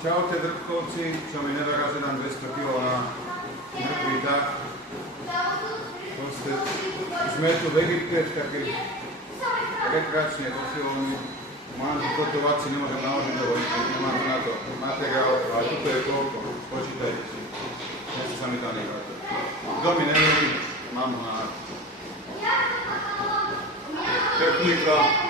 Čaute drbkovci, čo mi nedokáže nám 200 kg na mŕtvý tak. Proste, sme tu v Egypte v takej rekreačnej posilovni. Mám tu toto vaci, nemôžem naložiť do vojny, nemám na to materiál, ale tuto je toľko, počítajte si. Nechce sa mi tam nevrátiť. Kto mi neverí, mám ho na technika.